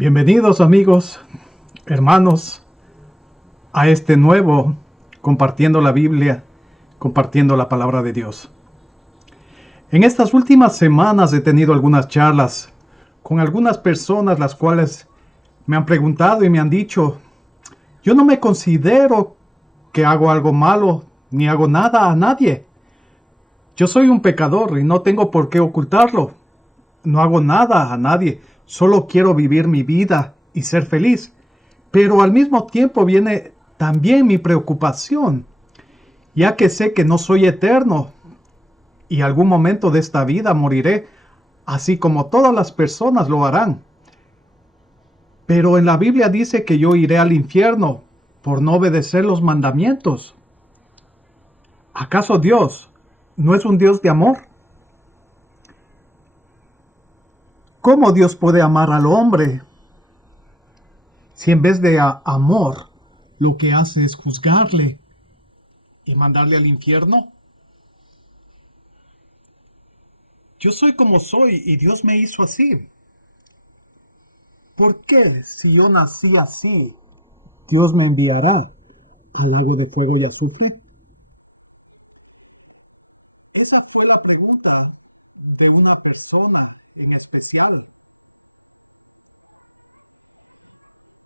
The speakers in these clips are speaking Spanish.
Bienvenidos amigos, hermanos, a este nuevo compartiendo la Biblia, compartiendo la palabra de Dios. En estas últimas semanas he tenido algunas charlas con algunas personas las cuales me han preguntado y me han dicho, yo no me considero que hago algo malo ni hago nada a nadie. Yo soy un pecador y no tengo por qué ocultarlo. No hago nada a nadie, solo quiero vivir mi vida y ser feliz. Pero al mismo tiempo viene también mi preocupación, ya que sé que no soy eterno y algún momento de esta vida moriré, así como todas las personas lo harán. Pero en la Biblia dice que yo iré al infierno por no obedecer los mandamientos. ¿Acaso Dios no es un Dios de amor? ¿Cómo Dios puede amar al hombre si en vez de amor lo que hace es juzgarle y mandarle al infierno? Yo soy como soy y Dios me hizo así. ¿Por qué, si yo nací así, Dios me enviará al lago de fuego y azufre? Esa fue la pregunta de una persona en especial.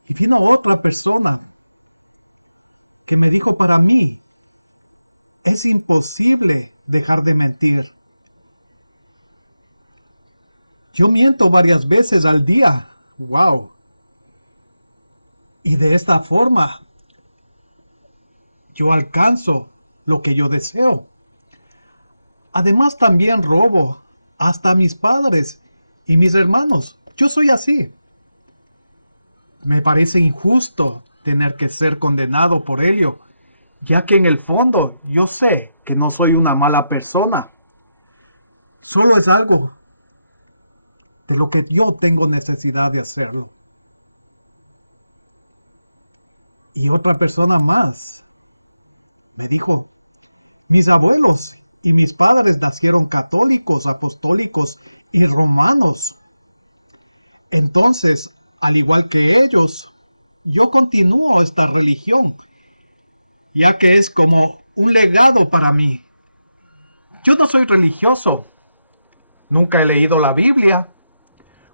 Y vino otra persona que me dijo, para mí es imposible dejar de mentir. Yo miento varias veces al día. Wow. Y de esta forma yo alcanzo lo que yo deseo. Además también robo hasta a mis padres y mis hermanos. Yo soy así. Me parece injusto tener que ser condenado por ello, ya que en el fondo yo sé que no soy una mala persona. Solo es algo de lo que yo tengo necesidad de hacerlo. Y otra persona más me dijo, mis abuelos y mis padres nacieron católicos, apostólicos y romanos. Entonces, al igual que ellos, yo continúo esta religión, ya que es como un legado para mí. Yo no soy religioso, nunca he leído la Biblia.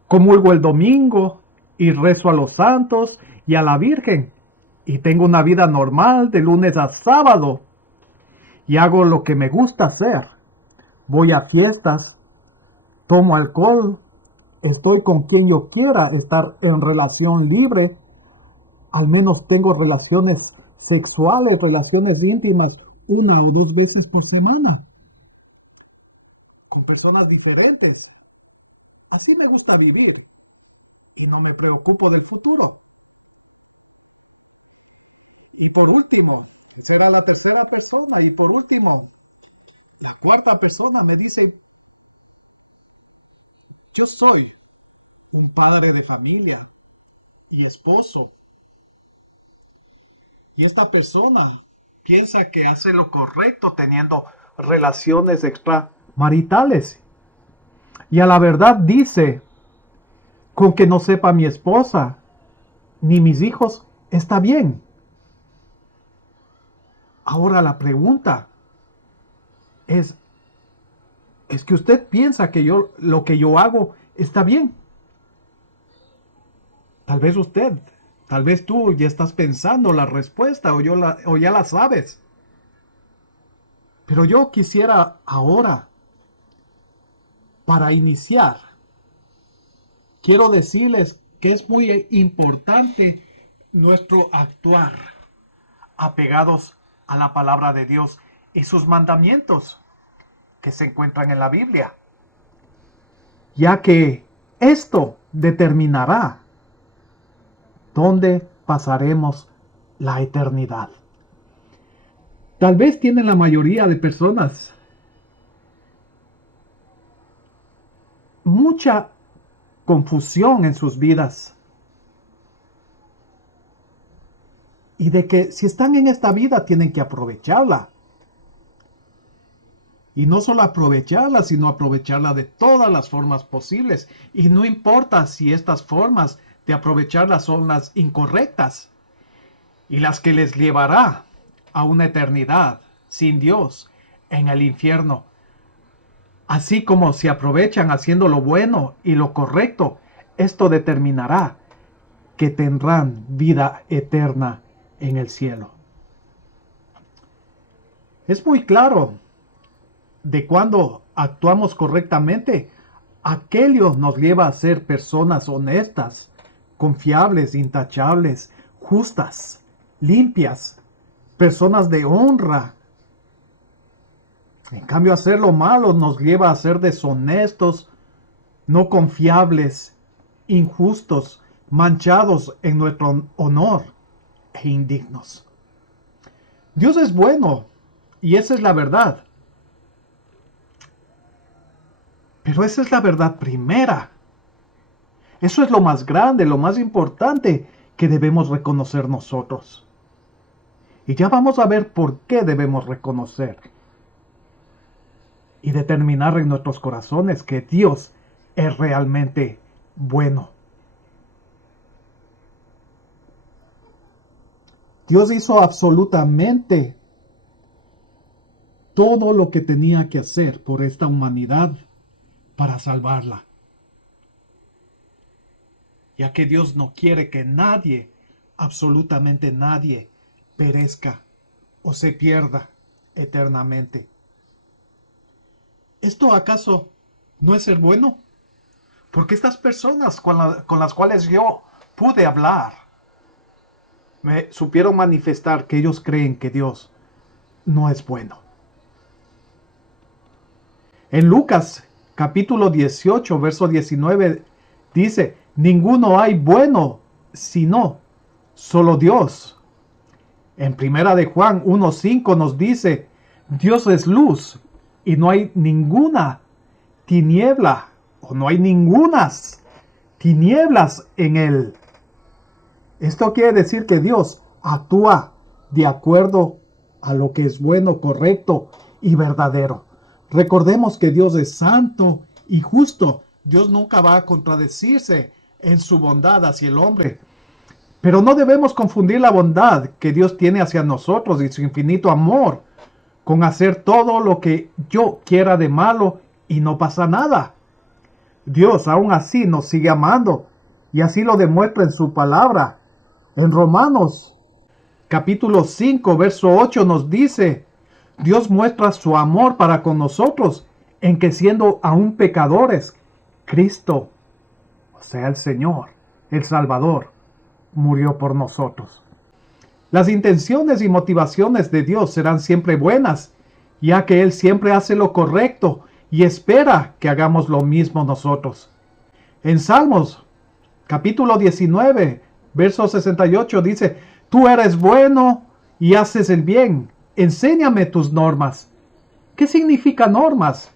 Comulgo el domingo y rezo a los santos y a la Virgen. Y tengo una vida normal de lunes a sábado. Y hago lo que me gusta hacer. Voy a fiestas, tomo alcohol, estoy con quien yo quiera estar en relación libre. Al menos tengo relaciones sexuales, relaciones íntimas, una o dos veces por semana. Con personas diferentes. Así me gusta vivir. Y no me preocupo del futuro. Y por último, esa era la tercera persona. Y por último, la cuarta persona me dice, yo soy un padre de familia y esposo. Y esta persona piensa que hace lo correcto teniendo relaciones extramaritales. Y a la verdad dice, con que no sepa mi esposa ni mis hijos, está bien. Ahora la pregunta es que usted piensa que lo que yo hago está bien. Tal vez usted, tal vez tú ya estás pensando la respuesta o ya la sabes. Pero yo quisiera ahora, para iniciar, quiero decirles que es muy importante nuestro actuar apegados a la palabra de Dios y sus mandamientos que se encuentran en la Biblia, ya que esto determinará dónde pasaremos la eternidad. Tal vez tienen la mayoría de personas mucha confusión en sus vidas y de que si están en esta vida tienen que aprovecharla. Y no solo aprovecharla, sino aprovecharla de todas las formas posibles. Y no importa si estas formas de aprovecharlas son las incorrectas y las que les llevará a una eternidad sin Dios en el infierno. Así como se aprovechan haciendo lo bueno y lo correcto, esto determinará que tendrán vida eterna en el cielo. Es muy claro de cuando actuamos correctamente, aquello nos lleva a ser personas honestas, confiables, intachables, justas, limpias, personas de honra. En cambio, hacer lo malo nos lleva a ser deshonestos, no confiables, injustos, manchados en nuestro honor e indignos. Dios es bueno y esa es la verdad. Pero esa es la verdad primera. Eso es lo más grande, lo más importante que debemos reconocer nosotros. Y ya vamos a ver por qué debemos reconocer y determinar en nuestros corazones que Dios es realmente bueno. Dios hizo absolutamente todo lo que tenía que hacer por esta humanidad para salvarla. Ya que Dios no quiere que nadie, absolutamente nadie, perezca o se pierda eternamente. ¿Esto acaso no es ser bueno? Porque estas personas con las cuales yo pude hablar, me supieron manifestar que ellos creen que Dios no es bueno. En Lucas capítulo 18, verso 19, dice, ninguno hay bueno sino solo Dios. En primera de Juan 1:5 nos dice, Dios es luz y no hay ninguna tiniebla o no hay ningunas tinieblas en él. Esto quiere decir que Dios actúa de acuerdo a lo que es bueno, correcto y verdadero. Recordemos que Dios es santo y justo. Dios nunca va a contradecirse en su bondad hacia el hombre. Pero no debemos confundir la bondad que Dios tiene hacia nosotros y su infinito amor con hacer todo lo que yo quiera de malo y no pasa nada. Dios aún así nos sigue amando y así lo demuestra en su palabra. En Romanos capítulo 5, verso 8 nos dice, Dios muestra su amor para con nosotros en que siendo aún pecadores, Cristo, o sea el Señor, el Salvador, murió por nosotros. Las intenciones y motivaciones de Dios serán siempre buenas, ya que Él siempre hace lo correcto y espera que hagamos lo mismo nosotros. En Salmos capítulo 19, verso 68 dice, tú eres bueno y haces el bien, enséñame tus normas. ¿Qué significa normas?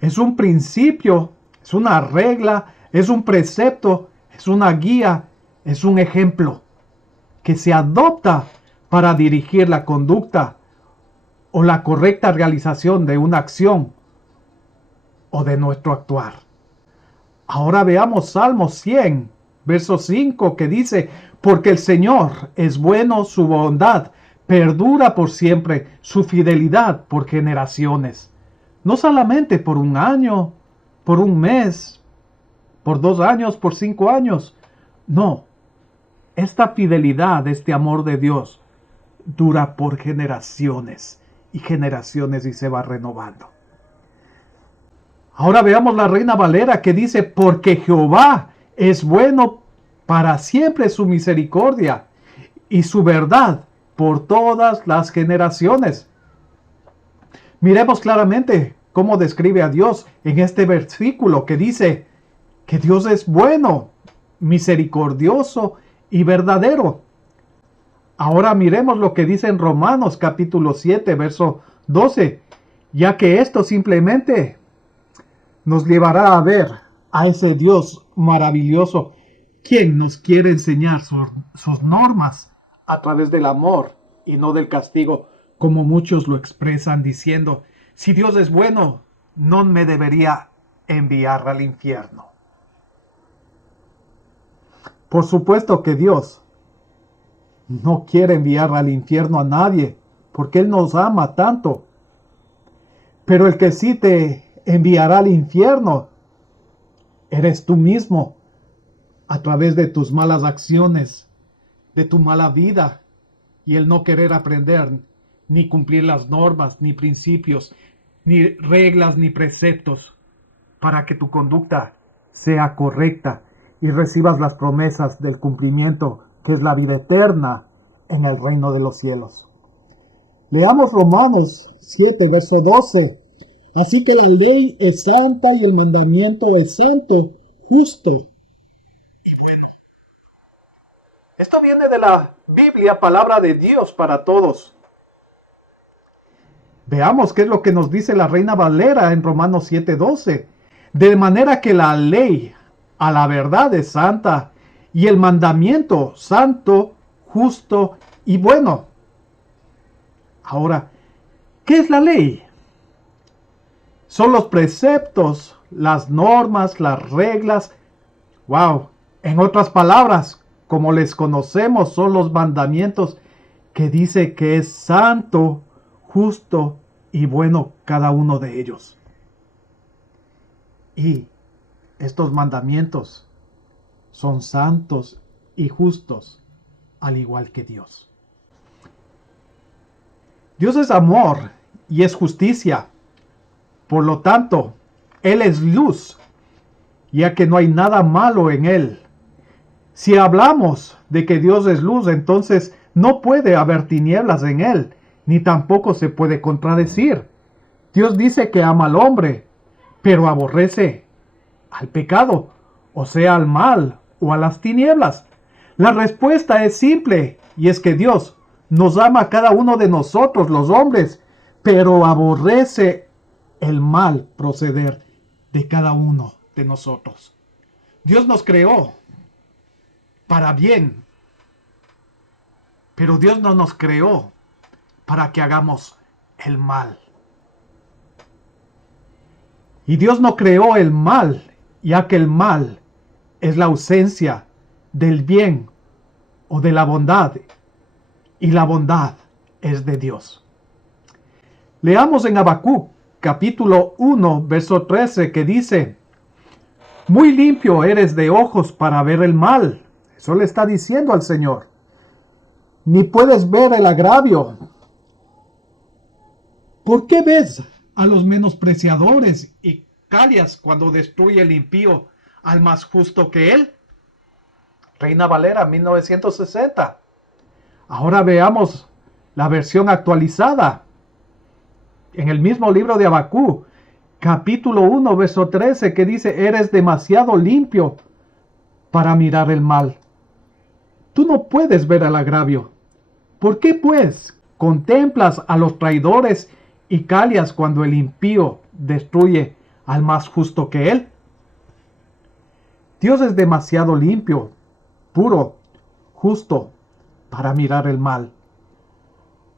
Es un principio, es una regla, es un precepto, es una guía, es un ejemplo que se adopta para dirigir la conducta o la correcta realización de una acción o de nuestro actuar. Ahora veamos Salmos 100, verso 5, que dice, porque el Señor es bueno, su bondad perdura por siempre, su fidelidad por generaciones. No solamente por un año, por un mes, por 2 años, por 5 años. No, esta fidelidad, este amor de Dios, dura por generaciones y generaciones y se va renovando. Ahora veamos la Reina Valera que dice, porque Jehová es bueno, para siempre su misericordia y su verdad por todas las generaciones. Miremos claramente cómo describe a Dios en este versículo que dice que Dios es bueno, misericordioso y verdadero. Ahora miremos lo que dice en Romanos capítulo 7, verso 12, ya que esto simplemente nos llevará a ver a ese Dios maravilloso, quien nos quiere enseñar sus normas a través del amor y no del castigo, como muchos lo expresan diciendo, si Dios es bueno, no me debería enviar al infierno. Por supuesto que Dios no quiere enviar al infierno a nadie, porque Él nos ama tanto. Pero el que sí te enviará al infierno eres tú mismo, a través de tus malas acciones, de tu mala vida, y el no querer aprender, ni cumplir las normas, ni principios, ni reglas, ni preceptos, para que tu conducta sea correcta y recibas las promesas del cumplimiento, que es la vida eterna en el reino de los cielos. Leamos Romanos 7, verso 12. Así que la ley es santa y el mandamiento es santo, justo y bueno. Esto viene de la Biblia, palabra de Dios para todos. Veamos qué es lo que nos dice la Reina Valera en Romanos 7:12. De manera que la ley a la verdad es santa y el mandamiento santo, justo y bueno. Ahora, ¿qué es la ley? Son los preceptos, las normas, las reglas. Wow. En otras palabras, como les conocemos, son los mandamientos que dice que es santo, justo y bueno cada uno de ellos. Y estos mandamientos son santos y justos, al igual que Dios. Dios es amor y es justicia. Por lo tanto, Él es luz, ya que no hay nada malo en Él. Si hablamos de que Dios es luz, entonces no puede haber tinieblas en Él, ni tampoco se puede contradecir. Dios dice que ama al hombre, pero aborrece al pecado, o sea, al mal o a las tinieblas. La respuesta es simple, y es que Dios nos ama a cada uno de nosotros, los hombres, pero aborrece el mal proceder de cada uno de nosotros. Dios nos creó para bien, pero Dios no nos creó para que hagamos el mal. Y Dios no creó el mal, ya que el mal es la ausencia del bien o de la bondad, y la bondad es de Dios. Leamos en Habacuc capítulo 1, verso 13, que dice: muy limpio eres de ojos para ver el mal. Eso le está diciendo al Señor. Ni puedes ver el agravio. ¿Por qué ves a los menospreciadores y callas cuando destruye el impío al más justo que él? Reina Valera, 1960. Ahora veamos la versión actualizada. En el mismo libro de Habacuc, capítulo 1, verso 13, que dice: eres demasiado limpio para mirar el mal. Tú no puedes ver el agravio. ¿Por qué, pues, contemplas a los traidores y callas cuando el impío destruye al más justo que él? Dios es demasiado limpio, puro, justo para mirar el mal.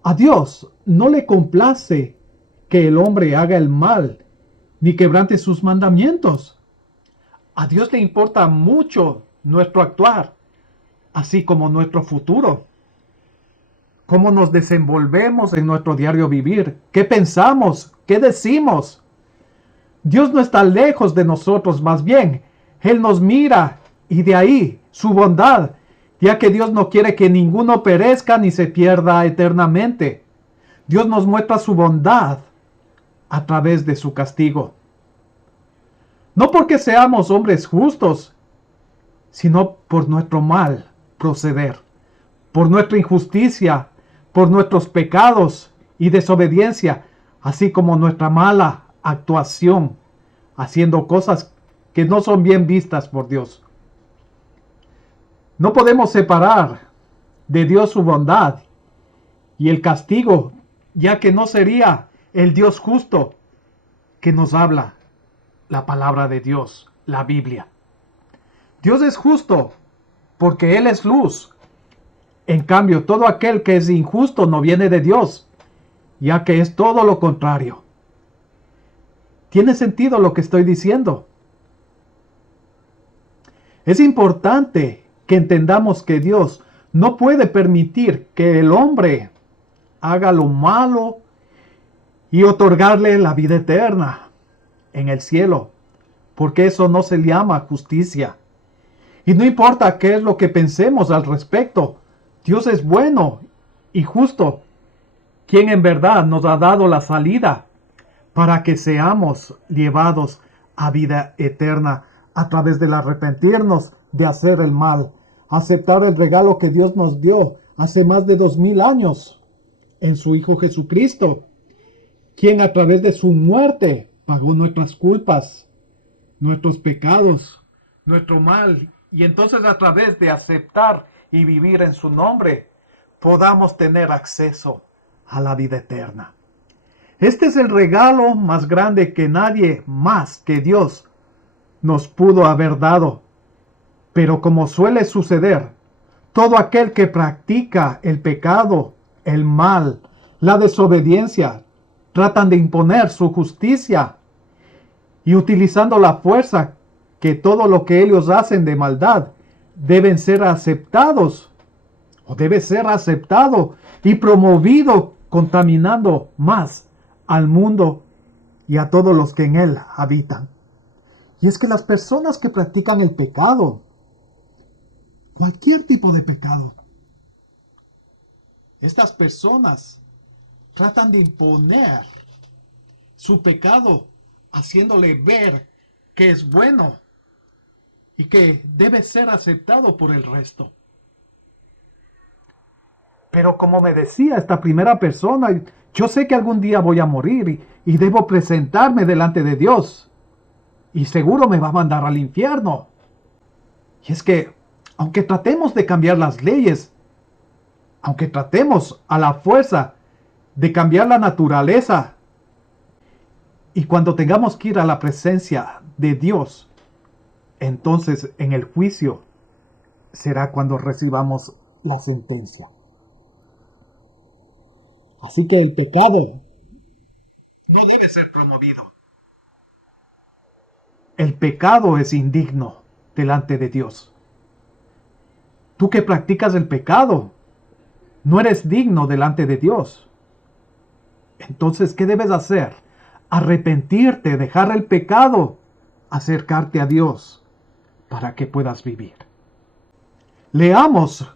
A Dios no le complace que el hombre haga el mal ni quebrante sus mandamientos. A Dios le importa mucho nuestro actuar, así como nuestro futuro. Cómo nos desenvolvemos en nuestro diario vivir, qué pensamos, qué decimos. Dios no está lejos de nosotros, más bien, Él nos mira, y de ahí su bondad, ya que Dios no quiere que ninguno perezca ni se pierda eternamente. Dios nos muestra su bondad a través de su castigo. No porque seamos hombres justos, sino por nuestro mal proceder, por nuestra injusticia, por nuestros pecados y desobediencia, así como nuestra mala actuación, haciendo cosas que no son bien vistas por Dios. No podemos separar de Dios su bondad y el castigo, ya que no sería el Dios justo que nos habla la palabra de Dios, la Biblia. Dios es justo porque Él es luz. En cambio, todo aquel que es injusto no viene de Dios, ya que es todo lo contrario. ¿Tiene sentido lo que estoy diciendo? Es importante que entendamos que Dios no puede permitir que el hombre haga lo malo y otorgarle la vida eterna en el cielo, porque eso no se llama justicia. Y no importa qué es lo que pensemos al respecto, Dios es bueno y justo, quien en verdad nos ha dado la salida para que seamos llevados a vida eterna a través del arrepentirnos de hacer el mal, aceptar el regalo que Dios nos dio hace más de 2000 años en su Hijo Jesucristo, quien a través de su muerte pagó nuestras culpas, nuestros pecados, nuestro mal, y entonces a través de aceptar y vivir en su nombre, podamos tener acceso a la vida eterna. Este es el regalo más grande que nadie más que Dios nos pudo haber dado. Pero como suele suceder, todo aquel que practica el pecado, el mal, la desobediencia, tratan de imponer su justicia y utilizando la fuerza que todo lo que ellos hacen de maldad deben ser aceptados o debe ser aceptado y promovido, contaminando más al mundo y a todos los que en él habitan. Y es que las personas que practican el pecado, cualquier tipo de pecado, estas personas tratan de imponer su pecado, haciéndole ver que es bueno y que debe ser aceptado por el resto. Pero como me decía esta primera persona, yo sé que algún día voy a morir y debo presentarme delante de Dios. Y seguro me va a mandar al infierno. Y es que, aunque tratemos de cambiar las leyes, aunque tratemos a la fuerza de cambiar la naturaleza, y cuando tengamos que ir a la presencia de Dios, entonces en el juicio será cuando recibamos la sentencia. Así que el pecado no debe ser promovido. El pecado es indigno delante de Dios. Tú que practicas el pecado, no eres digno delante de Dios. Entonces, ¿qué debes hacer? Arrepentirte, dejar el pecado, acercarte a Dios para que puedas vivir. Leamos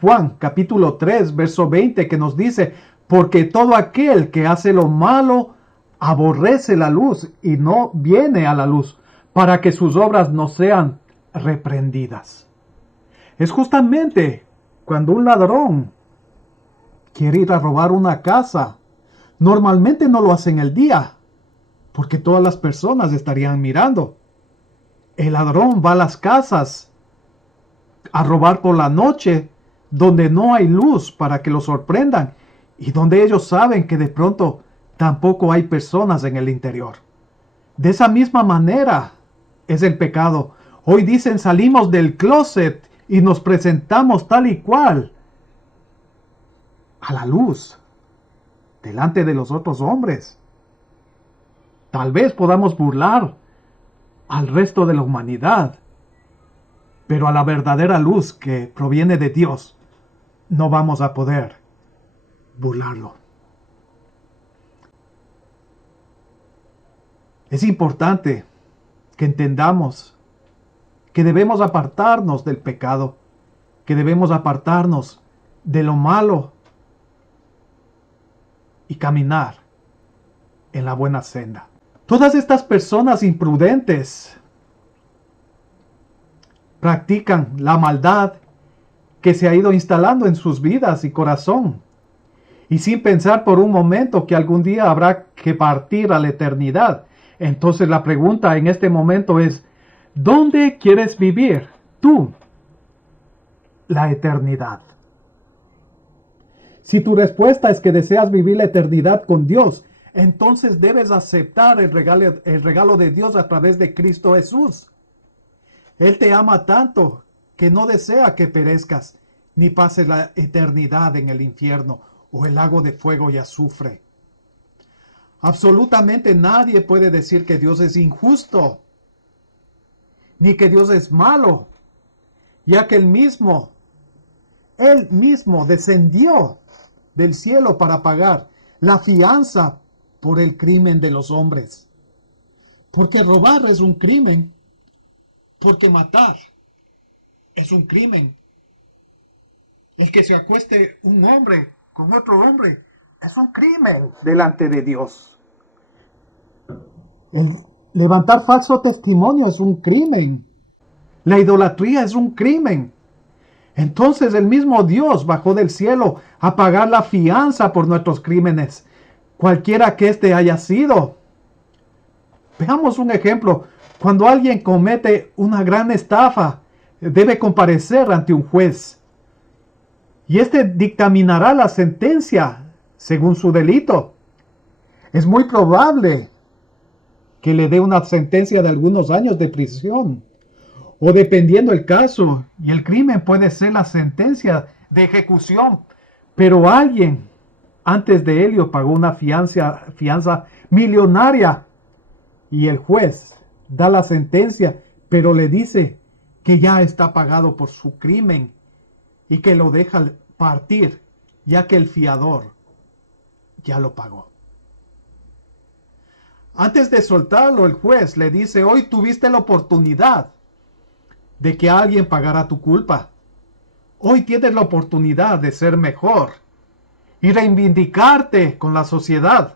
Juan capítulo 3, verso 20, que nos dice: porque todo aquel que hace lo malo aborrece la luz y no viene a la luz, para que sus obras no sean reprendidas. Es justamente cuando un ladrón quiere ir a robar una casa. Normalmente no lo hace en el día, porque todas las personas estarían mirando. El ladrón va a las casas a robar por la noche, donde no hay luz para que lo sorprendan y donde ellos saben que de pronto tampoco hay personas en el interior. De esa misma manera es el pecado. Hoy dicen: salimos del closet y nos presentamos tal y cual a la luz delante de los otros hombres. Tal vez podamos burlar al resto de la humanidad, pero a la verdadera luz que proviene de Dios no vamos a poder burlarlo. Es importante que entendamos que debemos apartarnos del pecado, que debemos apartarnos de lo malo y caminar en la buena senda. Todas estas personas imprudentes practican la maldad que se ha ido instalando en sus vidas y corazón, y sin pensar por un momento que algún día habrá que partir a la eternidad. Entonces la pregunta en este momento es: ¿dónde quieres vivir tú la eternidad? Si tu respuesta es que deseas vivir la eternidad con Dios, entonces debes aceptar el regalo de Dios a través de Cristo Jesús. Él te ama tanto que no desea que perezcas, ni pases la eternidad en el infierno o el lago de fuego y azufre. Absolutamente nadie puede decir que Dios es injusto, ni que Dios es malo. ya que Él mismo descendió del cielo para pagar la fianza por el crimen de los hombres. Porque robar es un crimen, porque matar es un crimen. El que se acueste un hombre con otro hombre es un crimen delante de Dios. El levantar falso testimonio es un crimen. La idolatría es un crimen. Entonces el mismo Dios bajó del cielo a pagar la fianza por nuestros crímenes, cualquiera que éste haya sido. Veamos un ejemplo. Cuando alguien comete una gran estafa, debe comparecer ante un juez. Y éste dictaminará la sentencia según su delito. Es muy probable que le dé una sentencia de algunos años de prisión. O dependiendo el caso y el crimen, puede ser la sentencia de ejecución. Pero alguien antes de Helio pagó una fianza millonaria y el juez da la sentencia, pero le dice que ya está pagado por su crimen y que lo deja partir, ya que el fiador ya lo pagó. Antes de soltarlo, el juez le dice: hoy tuviste la oportunidad de que alguien pagara tu culpa. Hoy tienes la oportunidad de ser mejor y reivindicarte con la sociedad.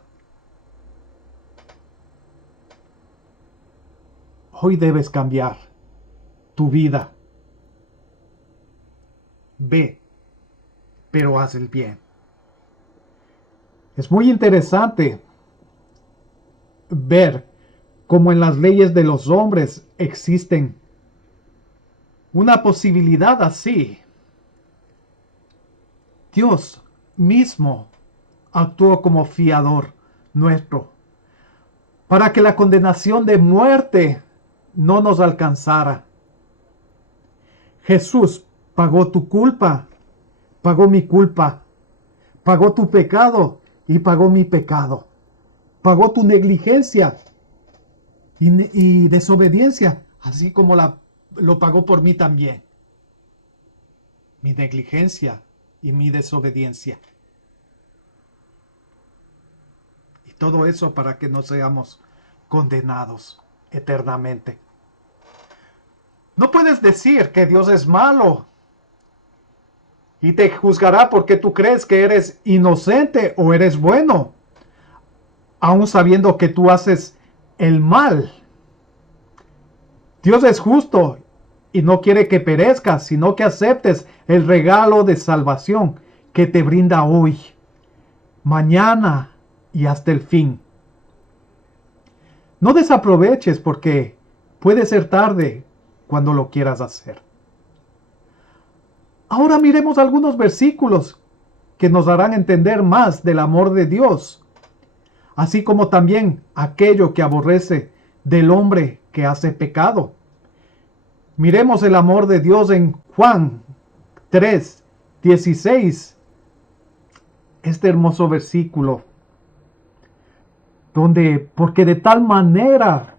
Hoy debes cambiar tu vida. Ve, pero haz el bien. Es muy interesante ver cómo en las leyes de los hombres existen una posibilidad así. Dios mismo actuó como fiador nuestro para que la condenación de muerte no nos alcanzara. Jesús pagó tu culpa, pagó mi culpa, pagó tu pecado y pagó mi pecado, pagó tu negligencia y desobediencia, así como lo pagó por mí también. Mi negligencia y mi desobediencia. Y todo eso para que no seamos condenados eternamente. No puedes decir que Dios es malo y te juzgará porque tú crees que eres inocente o eres bueno, aun sabiendo que tú haces el mal. Dios es justo y no quiere que perezcas, sino que aceptes el regalo de salvación que te brinda hoy, mañana y hasta el fin. No desaproveches porque puede ser tarde cuando lo quieras hacer. Ahora miremos algunos versículos que nos harán entender más del amor de Dios, así como también aquello que aborrece del hombre que hace pecado. Miremos el amor de Dios en Juan 3:16. Este hermoso versículo, porque de tal manera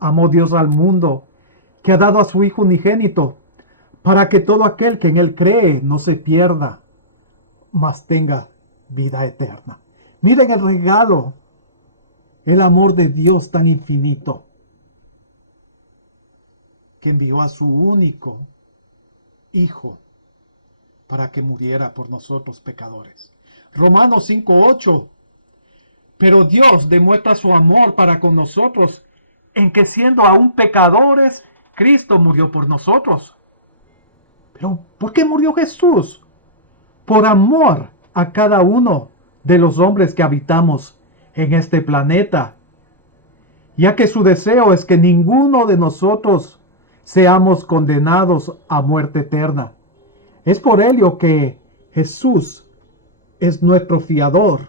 amó Dios al mundo, que ha dado a su Hijo unigénito, para que todo aquel que en Él cree no se pierda, mas tenga vida eterna. Miren el regalo, el amor de Dios tan infinito, que envió a su único Hijo para que muriera por nosotros pecadores. Romanos 5:8. Pero Dios demuestra su amor para con nosotros en que siendo aún pecadores, Cristo murió por nosotros. Pero ¿por qué murió Jesús? Por amor a cada uno de los hombres que habitamos en este planeta, ya que su deseo es que ninguno de nosotros seamos condenados a muerte eterna. Es por ello que Jesús es nuestro fiador,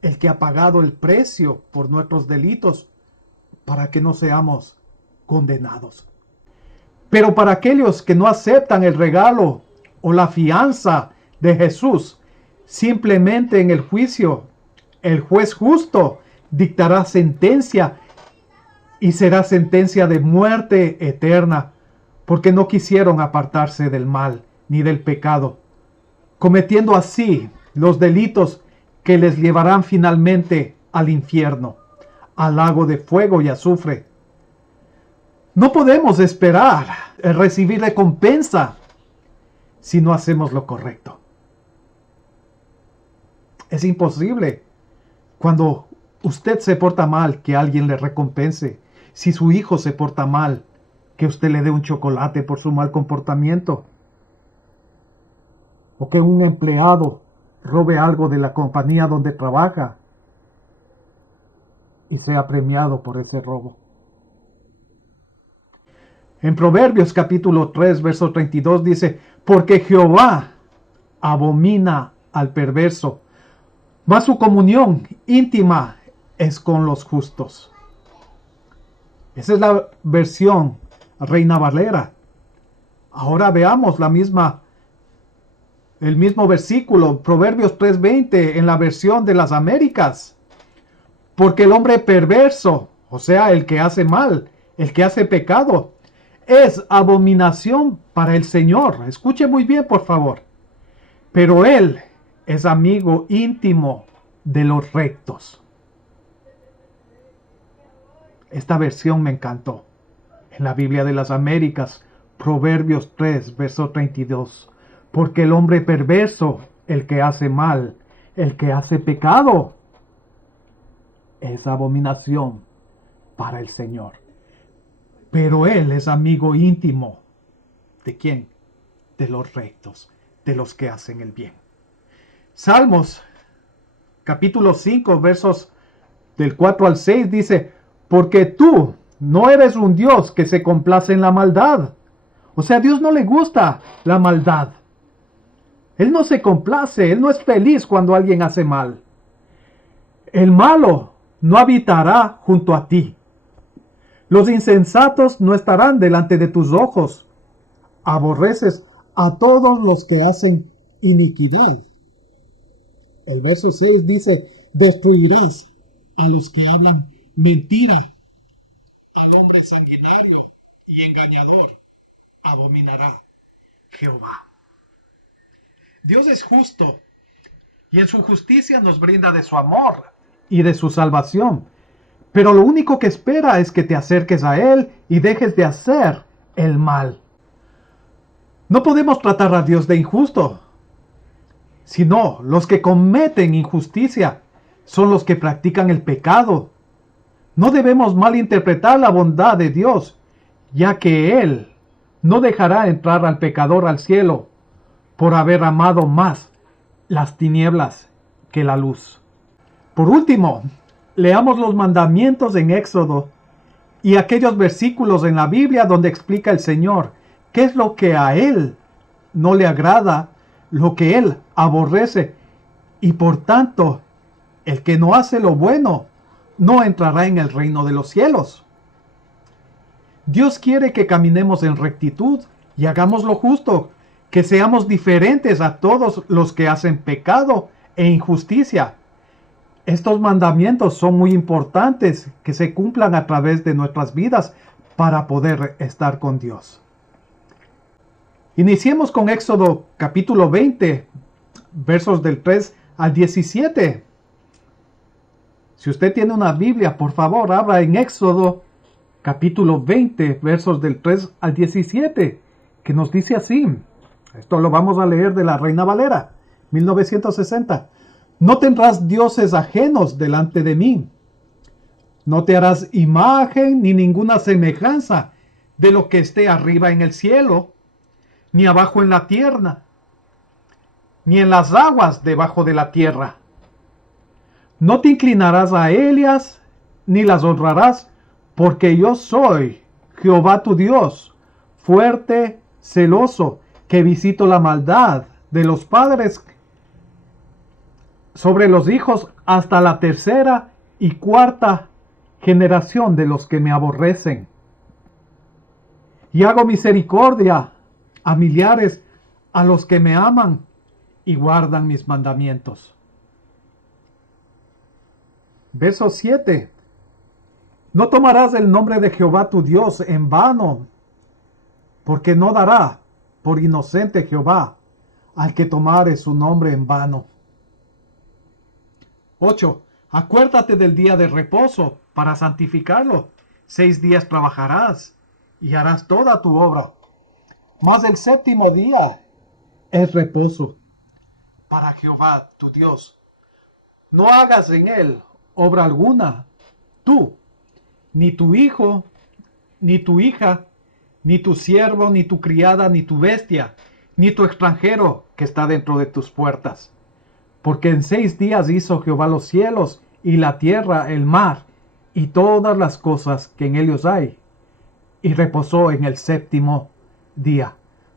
el que ha pagado el precio por nuestros delitos para que no seamos condenados. Pero para aquellos que no aceptan el regalo o la fianza de Jesús, simplemente en el juicio, el juez justo dictará sentencia y será sentencia de muerte eterna porque no quisieron apartarse del mal ni del pecado, cometiendo así los delitos que les llevarán finalmente al infierno, al lago de fuego y azufre. No podemos esperar recibir recompensa si no hacemos lo correcto. Es imposible cuando usted se porta mal que alguien le recompense. Si su hijo se porta mal, que usted le dé un chocolate por su mal comportamiento. O que un empleado robe algo de la compañía donde trabaja y sea premiado por ese robo. En Proverbios capítulo 3, verso 32 dice, porque Jehová abomina al perverso, mas su comunión íntima es con los justos. Esa es la versión Reina Valera. Ahora veamos el mismo versículo, Proverbios 3:20, en la versión de las Américas. Porque el hombre perverso, o sea, el que hace mal, el que hace pecado, es abominación para el Señor. Escuche muy bien, por favor. Pero Él es amigo íntimo de los rectos. Esta versión me encantó. En la Biblia de las Américas, Proverbios 3, verso 32. Porque el hombre perverso, el que hace mal, el que hace pecado, es abominación para el Señor. Pero Él es amigo íntimo. ¿De quién? De los rectos, de los que hacen el bien. Salmos, capítulo 5, versos del 4 al 6 dice, porque tú no eres un Dios que se complace en la maldad. O sea, a Dios no le gusta la maldad. Él no se complace, Él no es feliz cuando alguien hace mal. El malo no habitará junto a ti. Los insensatos no estarán delante de tus ojos. Aborreces a todos los que hacen iniquidad. El verso 6 dice, destruirás a los que hablan mentira, al hombre sanguinario y engañador abominará Jehová. Dios es justo y en su justicia nos brinda de su amor y de su salvación. Pero lo único que espera es que te acerques a Él y dejes de hacer el mal. No podemos tratar a Dios de injusto, sino los que cometen injusticia son los que practican el pecado. No debemos malinterpretar la bondad de Dios, ya que Él no dejará entrar al pecador al cielo por haber amado más las tinieblas que la luz. Por último, leamos los mandamientos en Éxodo y aquellos versículos en la Biblia donde explica el Señor qué es lo que a Él no le agrada, lo que Él aborrece, y por tanto, el que no hace lo bueno no entrará en el reino de los cielos. Dios quiere que caminemos en rectitud y hagamos lo justo, que seamos diferentes a todos los que hacen pecado e injusticia. Estos mandamientos son muy importantes que se cumplan a través de nuestras vidas para poder estar con Dios. Iniciemos con Éxodo capítulo 20, versos del 3 al 17. Si usted tiene una Biblia, por favor, abra en Éxodo capítulo 20, versos del 3 al 17, que nos dice así. Esto lo vamos a leer de la Reina Valera, 1960. No tendrás dioses ajenos delante de mí. No te harás imagen ni ninguna semejanza de lo que esté arriba en el cielo, ni abajo en la tierra, ni en las aguas debajo de la tierra. No te inclinarás a ellas, ni las honrarás, porque yo soy Jehová tu Dios, fuerte, celoso, que visito la maldad de los padres sobre los hijos hasta la tercera y cuarta generación de los que me aborrecen. Y hago misericordia a millares a los que me aman y guardan mis mandamientos. Verso 7. No tomarás el nombre de Jehová tu Dios en vano, porque no dará por inocente Jehová al que tomare su nombre en vano. 8. Acuérdate del día de reposo para santificarlo. 6 días trabajarás y harás toda tu obra. Mas el séptimo día es reposo para Jehová tu Dios. No hagas en él obra alguna, tú, ni tu hijo, ni tu hija, ni tu siervo, ni tu criada, ni tu bestia, ni tu extranjero que está dentro de tus puertas. Porque en 6 días hizo Jehová los cielos y la tierra, el mar, y todas las cosas que en ellos hay, y reposó en el séptimo día.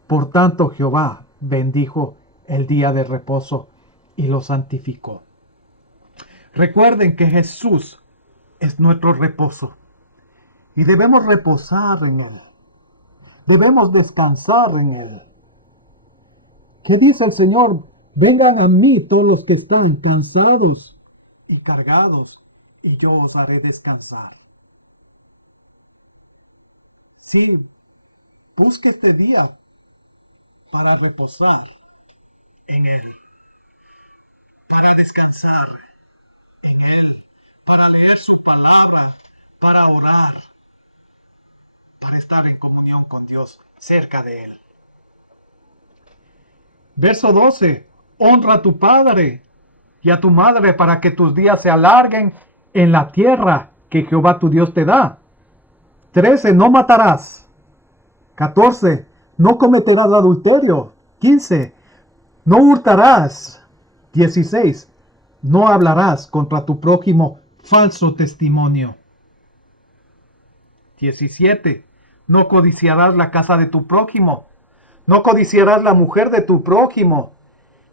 Por tanto Jehová bendijo el día de reposo y lo santificó. Recuerden que Jesús es nuestro reposo y debemos reposar en él. Debemos descansar en él. ¿Qué dice el Señor? Vengan a mí todos los que están cansados y cargados, y yo os haré descansar. Sí, busque este día para reposar en él, para descansar en él, para leer su palabra, para orar, para estar en comunión con Dios, cerca de él. Verso 12. Honra a tu padre y a tu madre para que tus días se alarguen en la tierra que Jehová tu Dios te da. 13. No matarás. 14. No cometerás adulterio. 15. No hurtarás. 16. No hablarás contra tu prójimo falso testimonio. 17. No codiciarás la casa de tu prójimo. No codiciarás la mujer de tu prójimo,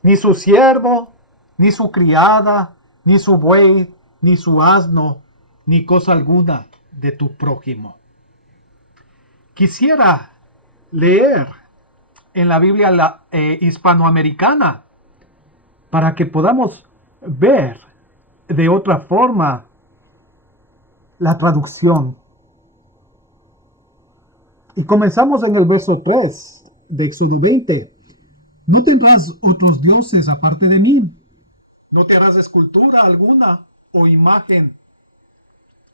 ni su siervo, ni su criada, ni su buey, ni su asno, ni cosa alguna de tu prójimo. Quisiera leer en la Biblia hispanoamericana para que podamos ver de otra forma la traducción. Y comenzamos en el verso 3 de Éxodo 20. No tendrás otros dioses aparte de mí. No te harás escultura alguna o imagen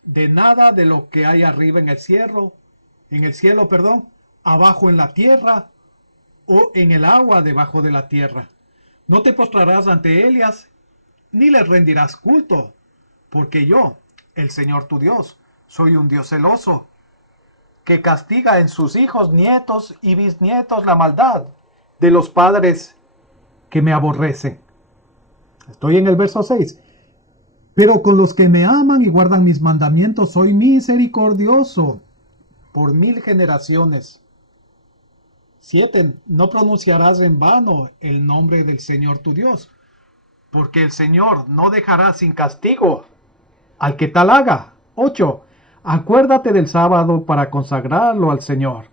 de nada de lo que hay arriba en el cielo, abajo en la tierra o en el agua debajo de la tierra. No te postrarás ante ellas, ni les rendirás culto, porque yo, el Señor tu Dios, soy un Dios celoso, que castiga en sus hijos, nietos y bisnietos la maldad de los padres que me aborrecen. Estoy en el verso 6. Pero con los que me aman y guardan mis mandamientos soy misericordioso por 1000 generaciones. 7. No pronunciarás en vano el nombre del Señor tu Dios, porque el Señor no dejará sin castigo al que tal haga. 8. Acuérdate del sábado para consagrarlo al Señor.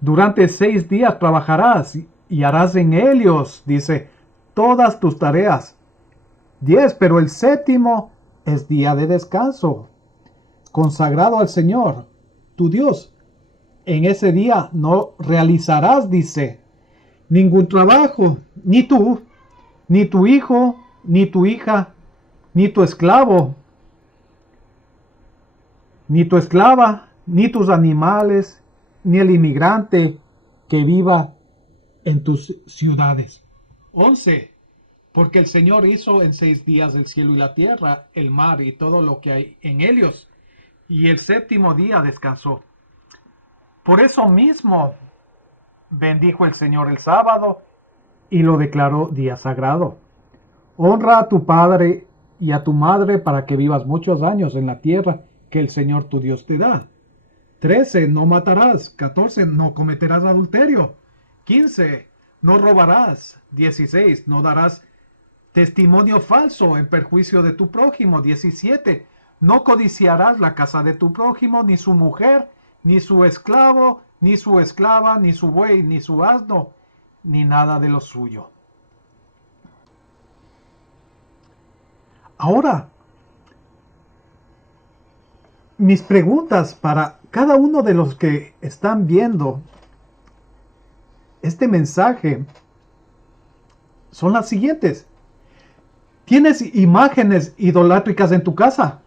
Durante 6 días trabajarás y harás en ellos, dice, todas tus tareas. 10. Pero el séptimo es día de descanso, consagrado al Señor, tu Dios. En ese día no realizarás, dice, ningún trabajo, ni tú, ni tu hijo, ni tu hija, ni tu esclavo, ni tu esclava, ni tus animales, ni el inmigrante que viva en tus ciudades. 11. Porque el Señor hizo en 6 días el cielo y la tierra, el mar y todo lo que hay en ellos, y el séptimo día descansó. Por eso mismo bendijo el Señor el sábado y lo declaró día sagrado. Honra a tu padre y a tu madre para que vivas muchos años en la tierra que el Señor tu Dios te da. 13. No matarás. 14. No cometerás adulterio. 15. No robarás. 16. No darás testimonio falso en perjuicio de tu prójimo. 17. No codiciarás la casa de tu prójimo, ni su mujer, ni su esclavo, ni su esclava, ni su buey, ni su asno, ni nada de lo suyo. Ahora, mis preguntas para cada uno de los que están viendo este mensaje son las siguientes. ¿Tienes imágenes idolátricas en tu casa?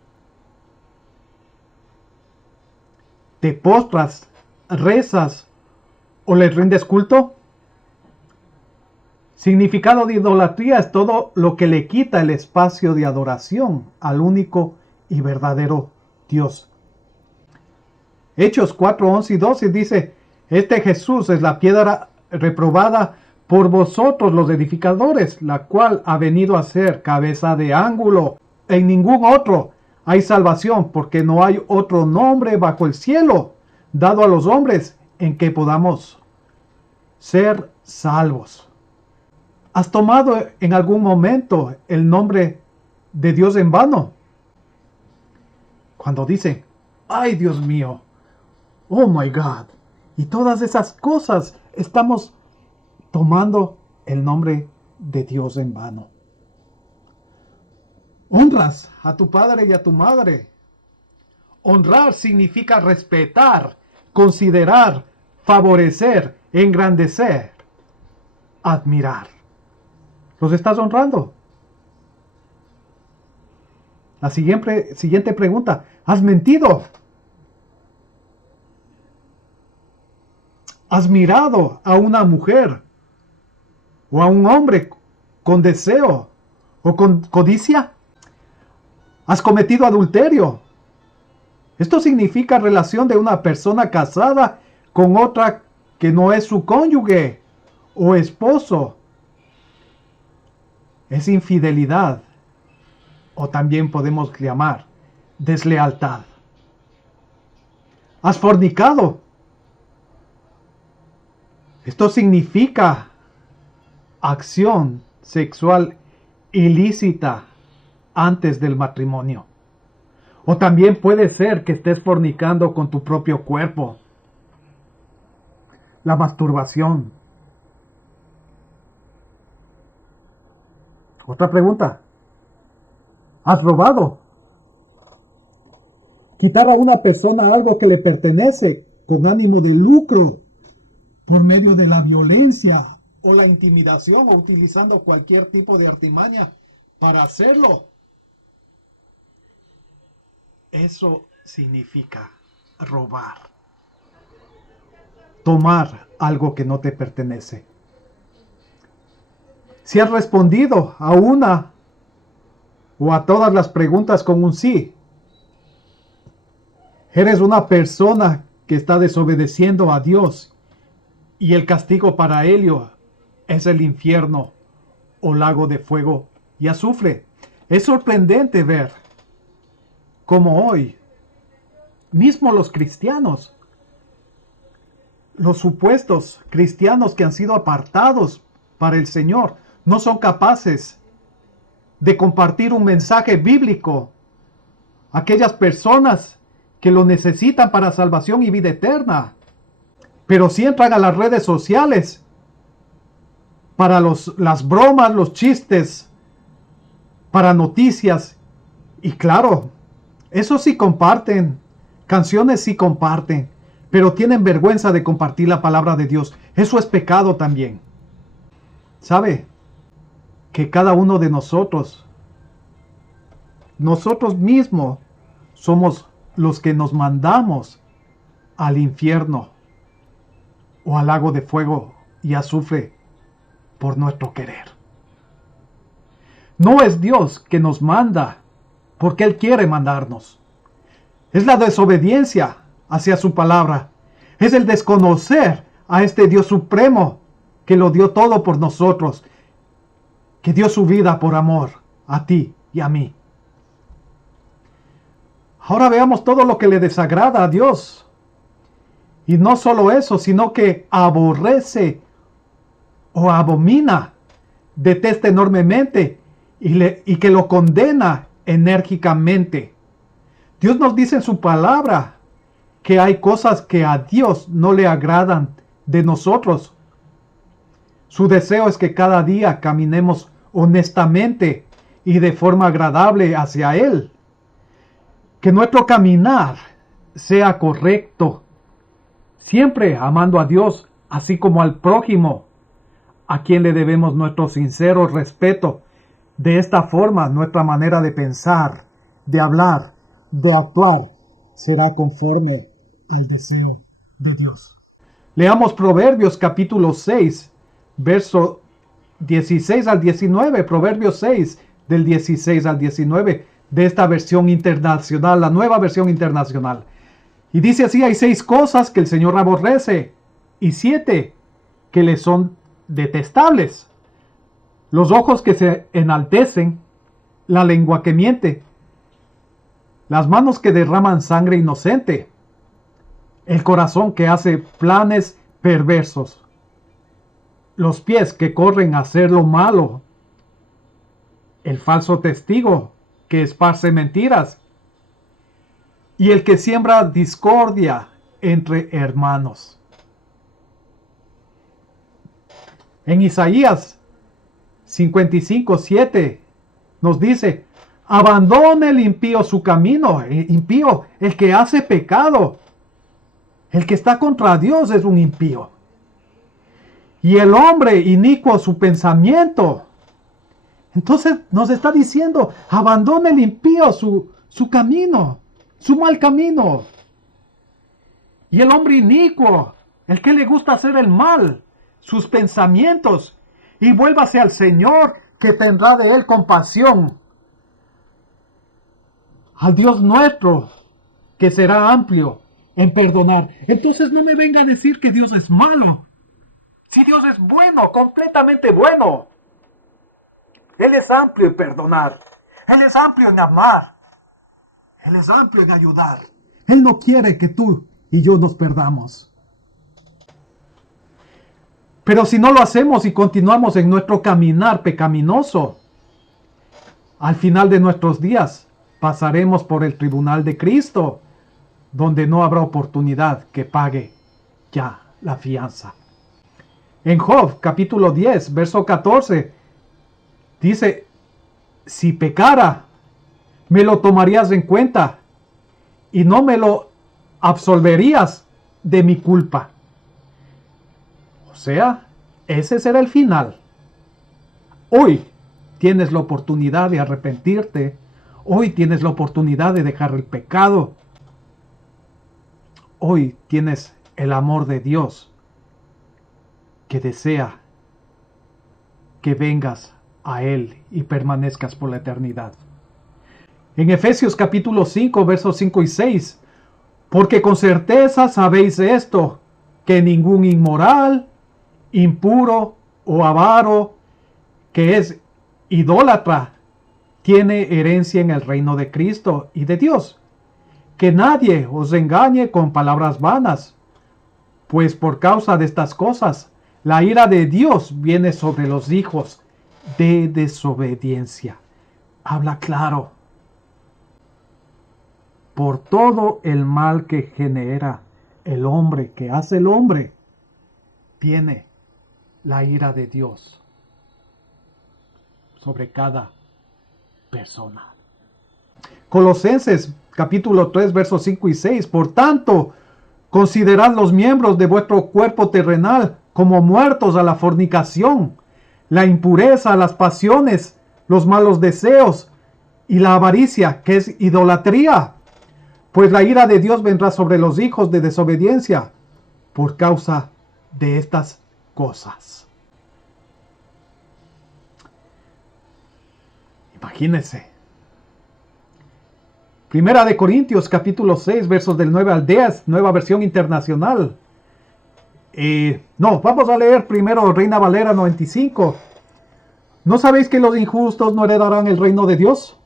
¿Te postras, rezas o les rindes culto? Significado de idolatría es todo lo que le quita el espacio de adoración al único y verdadero Dios. Hechos 4, 11 y 12 dice, este Jesús es la piedra reprobada por vosotros los edificadores, la cual ha venido a ser cabeza de ángulo. En ningún otro hay salvación, porque no hay otro nombre bajo el cielo dado a los hombres en que podamos ser salvos. ¿Has tomado en algún momento el nombre de Dios en vano? Cuando dice, ay Dios mío, oh my God, y todas esas cosas, estamos tomando el nombre de Dios en vano. Honras a tu padre y a tu madre. Honrar significa respetar, considerar, favorecer, engrandecer, admirar. ¿Los estás honrando? La siguiente pregunta. ¿Has mentido? ¿Has mirado a una mujer o a un hombre con deseo o con codicia? ¿Has cometido adulterio? Esto significa relación de una persona casada con otra que no es su cónyuge o esposo. Es infidelidad, o también podemos llamar deslealtad. ¿Has fornicado? Esto significa acción sexual ilícita antes del matrimonio. O también puede ser que estés fornicando con tu propio cuerpo. La masturbación. Otra pregunta. ¿Has robado? Quitar a una persona algo que le pertenece con ánimo de lucro por medio de la violencia o la intimidación o utilizando cualquier tipo de artimaña para hacerlo. Eso significa robar. Tomar algo que no te pertenece. Si has respondido a una o a todas las preguntas con un sí, eres una persona que está desobedeciendo a Dios y el castigo para ello es el infierno o lago de fuego y azufre. Es sorprendente ver cómo hoy, mismo los cristianos, los supuestos cristianos que han sido apartados para el Señor, no son capaces de compartir un mensaje bíblico a aquellas personas que lo necesitan para salvación y vida eterna. Pero si entran a las redes sociales para las bromas, los chistes, para noticias, y claro, eso sí comparten, canciones sí comparten, pero tienen vergüenza de compartir la palabra de Dios. Eso es pecado también. ¿Sabe? Que cada uno de nosotros mismos somos los que nos mandamos al infierno o al lago de fuego y azufre por nuestro querer. No es Dios que nos manda porque Él quiere mandarnos. Es la desobediencia hacia su palabra. Es el desconocer a este Dios supremo que lo dio todo por nosotros, que dio su vida por amor a ti y a mí. Ahora veamos todo lo que le desagrada a Dios. Y no solo eso, sino que aborrece o abomina, detesta enormemente y que lo condena enérgicamente. Dios nos dice en su palabra que hay cosas que a Dios no le agradan de nosotros. Su deseo es que cada día caminemos honestamente y de forma agradable hacia Él. Que nuestro caminar sea correcto, siempre amando a Dios así como al prójimo, a quien le debemos nuestro sincero respeto. De esta forma, nuestra manera de pensar, de hablar, de actuar, será conforme al deseo de Dios. Leamos Proverbios capítulo 6, verso 16 al 19, Proverbios 6, del 16 al 19, de esta versión internacional, la nueva versión internacional. Y dice así: hay 6 cosas que el Señor aborrece, y 7 que le son detestables: los ojos que se enaltecen, la lengua que miente, las manos que derraman sangre inocente, el corazón que hace planes perversos, los pies que corren a hacer lo malo, el falso testigo que esparce mentiras, y el que siembra discordia entre hermanos. En Isaías 55:7 nos dice: abandone el impío su camino. Impío, el que hace pecado, el que está contra Dios es un impío. Y el hombre inicuo su pensamiento. Entonces nos está diciendo: abandone el impío su camino, su mal camino. Y el hombre inicuo, el que le gusta hacer el mal, sus pensamientos, y vuélvase al Señor, que tendrá de él compasión. Al Dios nuestro, que será amplio en perdonar. Entonces no me venga a decir que Dios es malo. Si Dios es bueno, completamente bueno. Él es amplio en perdonar. Él es amplio en amar. Él es amplio en ayudar. Él no quiere que tú y yo nos perdamos. Pero si no lo hacemos y continuamos en nuestro caminar pecaminoso, al final de nuestros días pasaremos por el tribunal de Cristo, donde no habrá oportunidad que pague ya la fianza. En Job capítulo 10, verso 14, dice: si pecara, me lo tomarías en cuenta y no me lo absolverías de mi culpa. O sea, ese será el final. Hoy tienes la oportunidad de arrepentirte. Hoy tienes la oportunidad de dejar el pecado. Hoy tienes el amor de Dios, que desea que vengas a Él y permanezcas por la eternidad. En Efesios capítulo 5, versos 5 y 6, porque con certeza sabéis esto, que ningún inmoral, impuro o avaro, que es idólatra, tiene herencia en el reino de Cristo y de Dios. Que nadie os engañe con palabras vanas, pues por causa de estas cosas, la ira de Dios viene sobre los hijos de desobediencia. Habla claro. Por todo el mal que genera el hombre, que hace el hombre, viene la ira de Dios sobre cada persona. Colosenses capítulo 3, versos 5 y 6. Por tanto, considerad los miembros de vuestro cuerpo terrenal como muertos a la fornicación, la impureza, las pasiones, los malos deseos y la avaricia, que es idolatría. Pues la ira de Dios vendrá sobre los hijos de desobediencia por causa de estas cosas. Imagínense. Primera de Corintios capítulo 6, versos del 9 al 10, nueva versión internacional. Vamos a leer primero Reina Valera 95. ¿No sabéis que los injustos no heredarán el reino de Dios?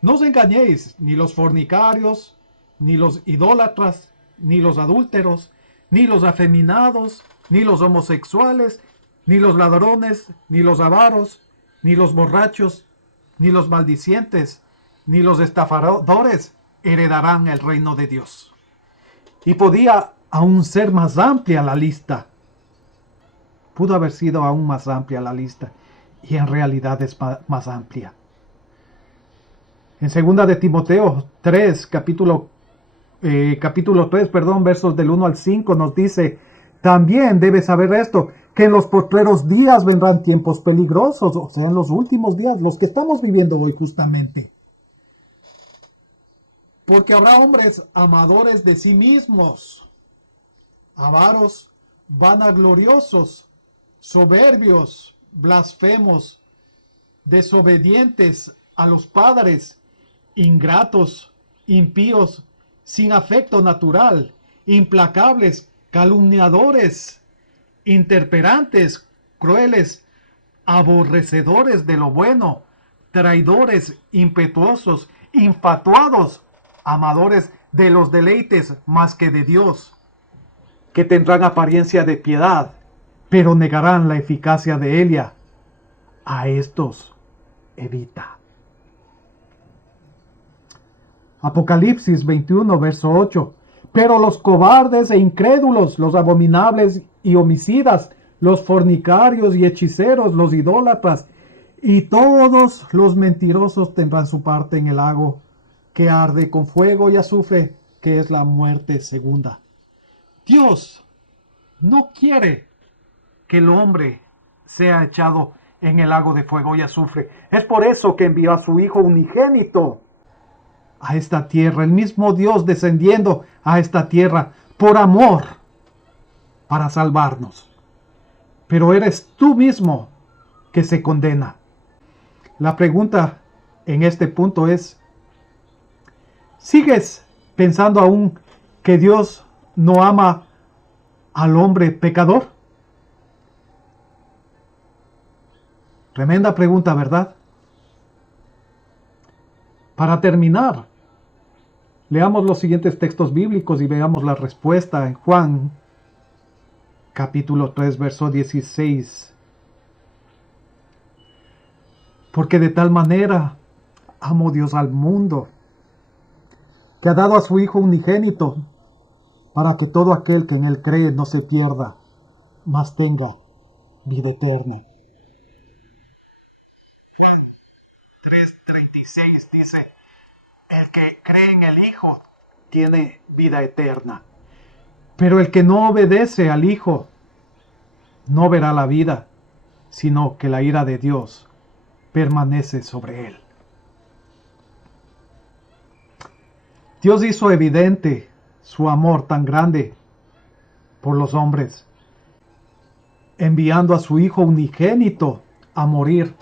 No os engañéis, ni los fornicarios, ni los idólatras, ni los adúlteros, ni los afeminados, ni los homosexuales, ni los ladrones, ni los avaros, ni los borrachos, ni los maldicientes, ni los estafadores heredarán el reino de Dios. Y podía aún ser más amplia la lista. Pudo haber sido aún más amplia la lista. Y en realidad es más amplia. En 2 de Timoteo 3, capítulo 3, versos del 1 al 5, nos dice: también debes saber esto, que en los postreros días vendrán tiempos peligrosos, o sea, en los últimos días, los que estamos viviendo hoy justamente. Porque habrá hombres amadores de sí mismos, avaros, vanagloriosos, soberbios, blasfemos, desobedientes a los padres, ingratos, impíos, sin afecto natural, implacables, calumniadores, intemperantes, crueles, aborrecedores de lo bueno, traidores, impetuosos, infatuados, amadores de los deleites más que de Dios, que tendrán apariencia de piedad, pero negarán la eficacia de ella. A estos evita. Apocalipsis 21, verso 8. Pero los cobardes e incrédulos, los abominables y homicidas, los fornicarios y hechiceros, los idólatras y todos los mentirosos tendrán su parte en el lago que arde con fuego y azufre, que es la muerte segunda. Dios no quiere que el hombre sea echado en el lago de fuego y azufre. Es por eso que envió a su Hijo unigénito a esta tierra, el mismo Dios descendiendo a esta tierra por amor para salvarnos. Pero eres tú mismo que se condena. La pregunta en este punto es, ¿sigues pensando aún que Dios no ama al hombre pecador? Tremenda pregunta, ¿verdad? Para terminar, leamos los siguientes textos bíblicos y veamos la respuesta en Juan, capítulo 3, verso 16. Porque de tal manera amó Dios al mundo, que ha dado a su Hijo unigénito, para que todo aquel que en él cree no se pierda, mas tenga vida eterna. 3:36 dice, el que cree en el Hijo tiene vida eterna. Pero el que no obedece al Hijo no verá la vida, sino que la ira de Dios permanece sobre él. Dios hizo evidente su amor tan grande por los hombres, enviando a su Hijo unigénito a morir,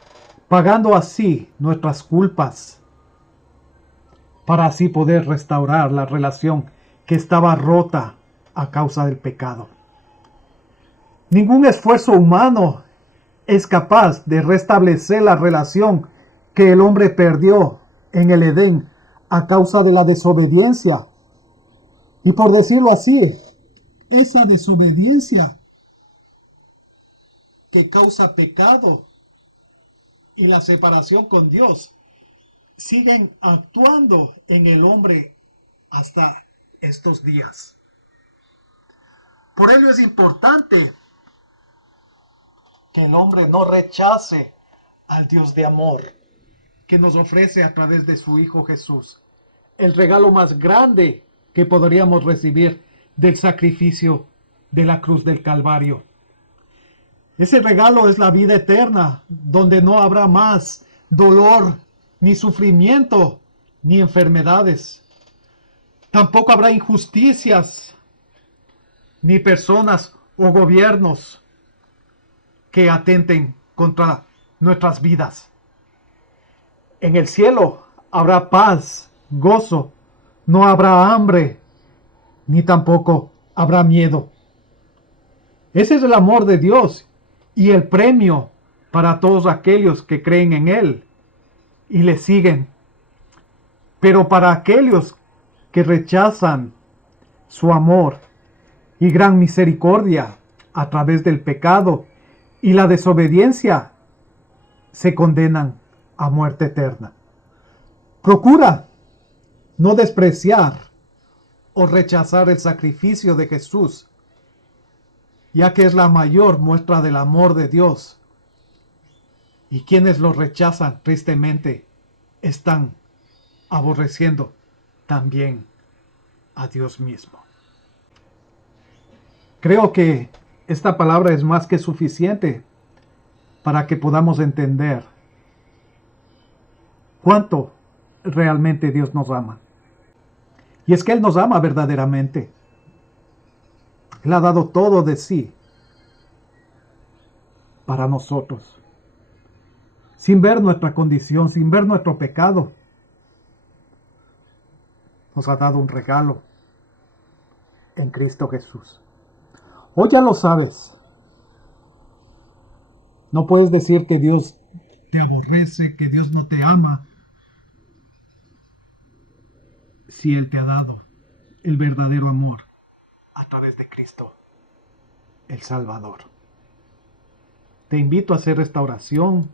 pagando así nuestras culpas, para así poder restaurar la relación que estaba rota a causa del pecado. Ningún esfuerzo humano es capaz de restablecer la relación que el hombre perdió en el Edén a causa de la desobediencia. Y por decirlo así, esa desobediencia que causa pecado y la separación con Dios siguen actuando en el hombre hasta estos días. Por ello es importante que el hombre no rechace al Dios de amor que nos ofrece a través de su Hijo Jesús. El regalo más grande que podríamos recibir del sacrificio de la cruz del Calvario. Ese regalo es la vida eterna, donde no habrá más dolor, ni sufrimiento, ni enfermedades. Tampoco habrá injusticias, ni personas o gobiernos que atenten contra nuestras vidas. En el cielo habrá paz, gozo, no habrá hambre, ni tampoco habrá miedo. Ese es el amor de Dios y el premio para todos aquellos que creen en Él y le siguen. Pero para aquellos que rechazan su amor y gran misericordia a través del pecado y la desobediencia, se condenan a muerte eterna. Procura no despreciar o rechazar el sacrificio de Jesús, ya que es la mayor muestra del amor de Dios. Y quienes lo rechazan tristemente están aborreciendo también a Dios mismo. Creo que esta palabra es más que suficiente para que podamos entender cuánto realmente Dios nos ama. Y es que Él nos ama verdaderamente. Él ha dado todo de sí para nosotros, sin ver nuestra condición, sin ver nuestro pecado. Nos ha dado un regalo en Cristo Jesús. Hoy ya lo sabes. No puedes decir que Dios te aborrece, que Dios no te ama, si Él te ha dado el verdadero amor a través de Cristo, el Salvador. Te invito a hacer esta oración.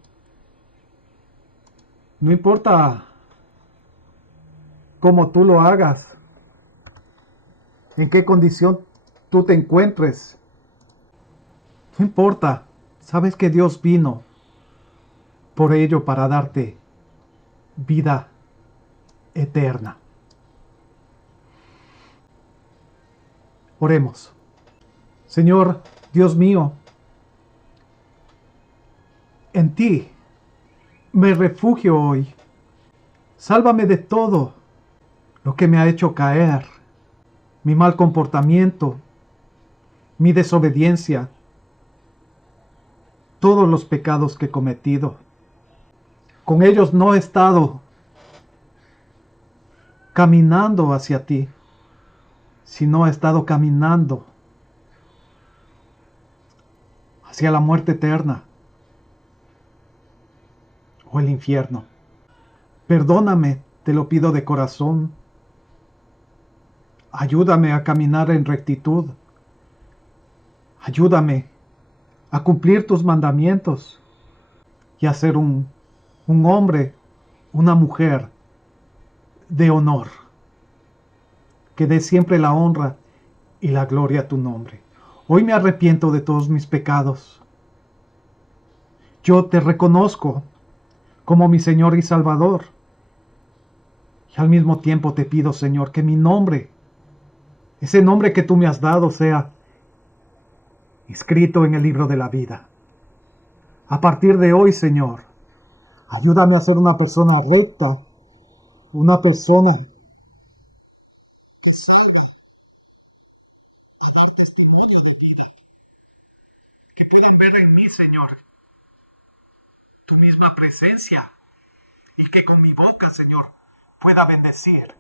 No importa cómo tú lo hagas, en qué condición tú te encuentres. No importa. Sabes que Dios vino por ello para darte vida eterna. Oremos. Señor, Dios mío, en ti me refugio hoy. Sálvame de todo lo que me ha hecho caer, mi mal comportamiento, mi desobediencia, todos los pecados que he cometido. Con ellos no he estado caminando hacia ti, sino he estado caminando hacia la muerte eterna o el infierno. Perdóname, te lo pido de corazón. Ayúdame a caminar en rectitud. Ayúdame a cumplir tus mandamientos y a ser un hombre, una mujer de honor, que dé siempre la honra y la gloria a tu nombre. Hoy me arrepiento de todos mis pecados. Yo te reconozco como mi Señor y Salvador. Y al mismo tiempo te pido, Señor, que mi nombre, ese nombre que tú me has dado, sea escrito en el libro de la vida. A partir de hoy, Señor, ayúdame a ser una persona recta, una persona que salga a dar testimonio de vida. Que puedan ver en mí, Señor, tu misma presencia, y que con mi boca, Señor, pueda bendecir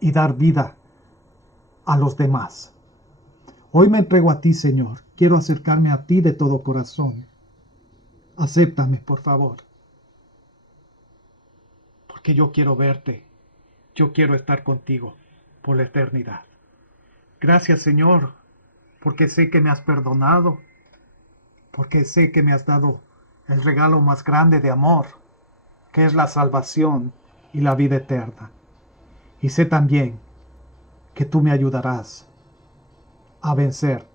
y dar vida a los demás. Hoy me entrego a ti, Señor. Quiero acercarme a ti de todo corazón. Acéptame, por favor. Porque yo quiero verte. Yo quiero estar contigo por la eternidad. Gracias, Señor, porque sé que me has perdonado. Porque sé que me has dado el regalo más grande de amor, que es la salvación y la vida eterna. Y sé también que tú me ayudarás a vencer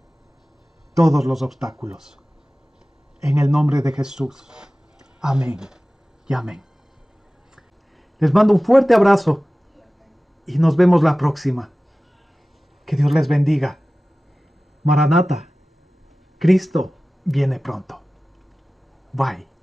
todos los obstáculos. En el nombre de Jesús. Amén y amén. Les mando un fuerte abrazo y nos vemos la próxima. Que Dios les bendiga. Maranata, Cristo viene pronto. Bye.